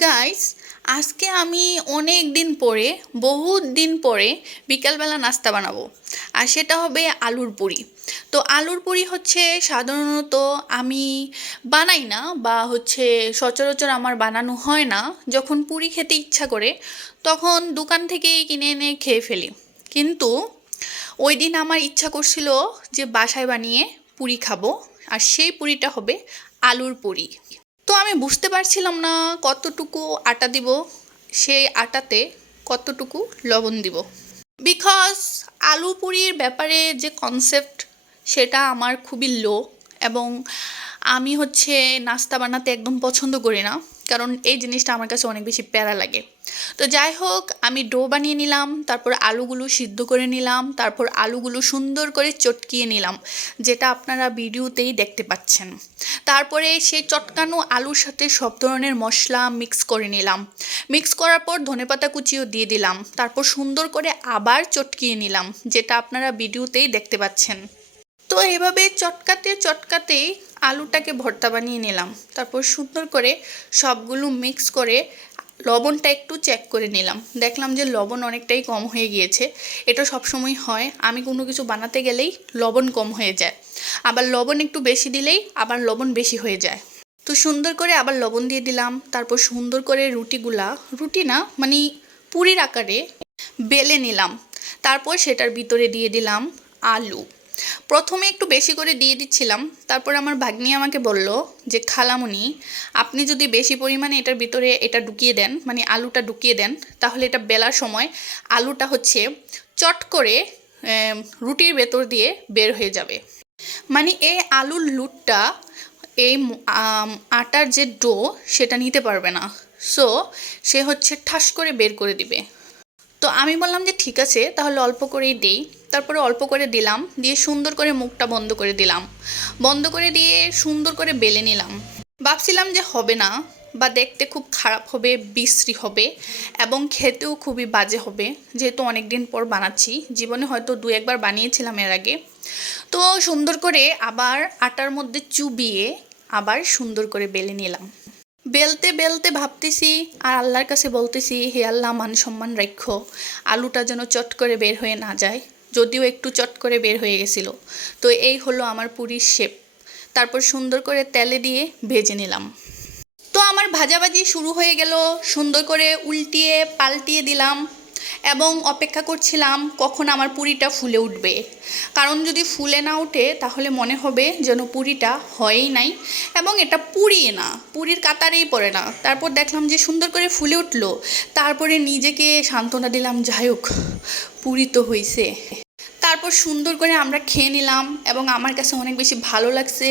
Guys আজকে আমি অনেক দিন পরে, বহুত দিন পরে বিকালবেলা নাস্তা বানাবো। আর সেটা হবে আলুর পুরি। তো আলুর পুরি হচ্ছে সাধারণত আমি বানাই না বা হচ্ছে সচরাচর আমার বানানো হয় না। যখন পুরি খেতে ইচ্ছা করে, তখন দোকান থেকেই কিনে এনে খেয়ে ফেলি। কিন্তু ওই দিন আমার ইচ্ছা করছিল যে বাসায় বানিয়ে পুরি খাব। আর সেই পুরিটা হবে আলুর পুরি। আমি বুঝতে পারছিলাম না কতটুকু আটা দিব, সেই আটাতে কতটুকু লবণ দিব। বিকজ আলু পুরির ব্যাপারে যে কনসেপ্ট সেটা আমার খুবই লো এবং আমি হচ্ছে নাস্তা বানাতে একদম পছন্দ করি না, কারণ এই জিনিসটা আমার কাছে অনেক বেশি প্যারা লাগে। তো যাই হোক, আমি ডো বানিয়ে নিলাম, তারপর আলুগুলো সিদ্ধ করে নিলাম, তারপর আলুগুলো সুন্দর করে চটকিয়ে নিলাম, যেটা আপনারা ভিডিওতেই দেখতে পাচ্ছেন। তারপরে সেই চটকানো আলুর সাথে সব ধরনের মশলা মিক্স করে নিলাম। মিক্স করার পর ধনেপাতা কুচিও দিয়ে দিলাম, তারপর সুন্দর করে আবার চটকিয়ে নিলাম, যেটা আপনারা ভিডিওতেই দেখতে পাচ্ছেন। তো এভাবে চটকাতে চটকাতেই আলুটাকে ভর্তা বানিয়ে নিলাম। তারপর সুন্দর করে সবগুলো মিক্স করে লবণটা একটু চেক করে নিলাম। দেখলাম যে লবণ অনেকটাই কম হয়ে গিয়েছে। এটা সবসময় হয়। আমি কোনো কিছু বানাতে গেলেই লবণ কম হয়ে যায়। আবার লবণ একটু বেশি দিলেই আবার লবণ বেশি হয়ে যায়। তো সুন্দর করে আবার লবণ দিয়ে দিলাম। তারপর সুন্দর করে রুটিগুলা, রুটি না মানে পুরির আকারে বেলে নিলাম। তারপর সেটার ভিতরে দিয়ে দিলাম আলু। প্রথমে একটু বেশি করে দিয়ে দিচ্ছিলাম। তারপর আমার ভাগ্নি আমাকে বলল যে, খালামুনি, আপনি যদি বেশি পরিমাণে এটার ভিতরে এটা ঢুকিয়ে দেন মানে আলুটা ঢুকিয়ে দেন, তাহলে এটা বেলার সময় আলুটা হচ্ছে চট করে রুটির ভেতর দিয়ে বের হয়ে যাবে। মানে এই আলুর লুটটা, এই আটার যে ডো, সেটা নিতে পারবে না। সো, সে হচ্ছে ঠাস করে বের করে দিবে। তো আমি বললাম যে, ঠিক আছে, তাহলে অল্প করেই দেই। তারপরে অল্প করে দিলাম, দিয়ে সুন্দর করে মুখটা বন্ধ করে দিলাম। বন্ধ করে দিয়ে সুন্দর করে বেলে নিলাম। ভাবছিলাম যে হবে না, বা দেখতে খুব খারাপ হবে, বিশ্রী হবে, এবং খেতেও খুবই বাজে হবে, যেহেতু অনেক দিন পর বানাচ্ছি। জীবনে হয়তো দু একবার বানিয়েছিলাম এর আগে। তো সুন্দর করে আবার আটার মধ্যে চুবিয়ে আবার সুন্দর করে বেলে নিলাম। বেলতে বেলতে ভাবতেছি, আর আল্লাহর কাছে বলতেছি, হে আল্লাহ, মান সম্মান রাখো। আলুটা যেন চট করে বের হয়ে না যায়। যদিও একটু চট করে বের হয়ে গেছিল। তো এই হলো আমার পুরীর শেপ তারপর সুন্দর করে তেলে দিয়ে ভেজে নিলাম। তো আমার ভাজাভাজি শুরু হয়ে গেল। সুন্দর করে উল্টিয়ে পাল্টিয়ে দিলাম এবং অপেক্ষা করছিলাম কখন আমার পুরিটা ফুলে উঠবে। কারণ যদি ফুলে না ওঠে তাহলে মনে হবে যেন পুরিটা হয়ই নাই এবং এটা পুরিয়ে না, পুরীর কাতারেই পড়ে না। তারপর দেখলাম যে সুন্দর করে ফুলে উঠল। তারপরে নিজেকে সান্ত্বনা দিলাম, যাই হোক, পুরি তো হয়েছে তারপর সুন্দর করে আমরা খেয়ে নিলাম এবং আমার কাছে অনেক বেশি ভালো লাগছে,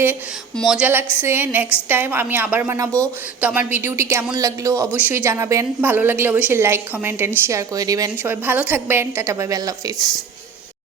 মজা লাগছে। নেক্সট টাইম আমি আবার বানাবো। তো আমার ভিডিওটি কেমন লাগল অবশ্যই জানাবেন। ভালো লাগলে অবশ্যই লাইক কমেন্ট অ্যান্ড শেয়ার করে দেবেন। সবাই ভালো থাকবেন। টাটা বাই আল্লাহ হাফিজ।